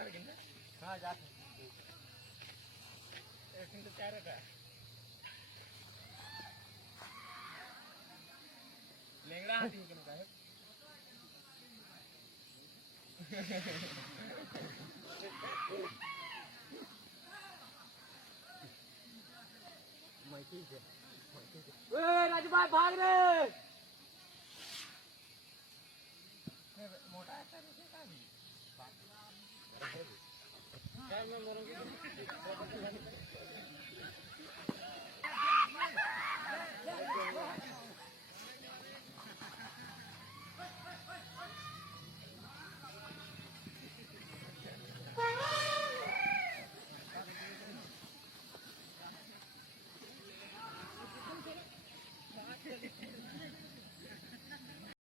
हाँ जा तो क्या रखा लेंगड़ा हाथी के ना है माहिती है ए राजूभाई भाग रे मोटा ऐसा नहीं क्या मैं मरूंगी